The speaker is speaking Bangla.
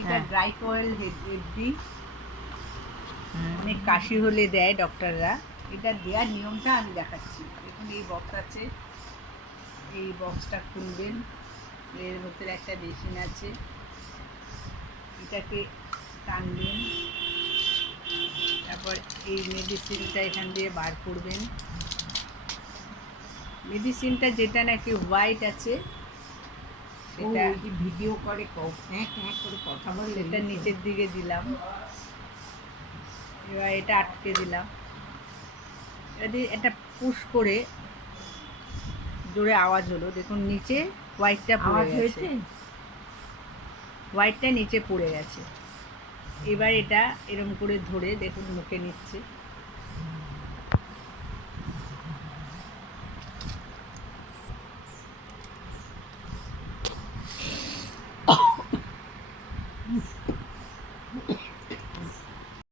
এটা ড্রাই কয়েল হেডবি, অনেক কাশি হলে দেয় ডক্টররা। এটা দেওয়ার নিয়মটা আমি দেখাচ্ছি। দেখুন এই বক্স আছে, এই বক্সটা খুলবেন, এর ভেতরে একটা মেশিন আছে, এটাকে টানবেন, তারপর এই মেডিসিনটা এখান দিয়ে বার করবেন। মেডিসিনটা যেটা নাকি হোয়াইট আছে সেটা ভিডিও করে করে কথা বলে এটা নিচের দিকে দিলাম, এবার এটা আটকে দিলাম। যদি এটা পুশ করে জোরে আওয়াজ হলো, দেখুন নিচে হোয়াইটটা পড়ে গেছে, হোয়াইটটা নিচে পড়ে গেছে। এবার এটা এরম করে ধরে দেখুন মুখে নিচ্ছে,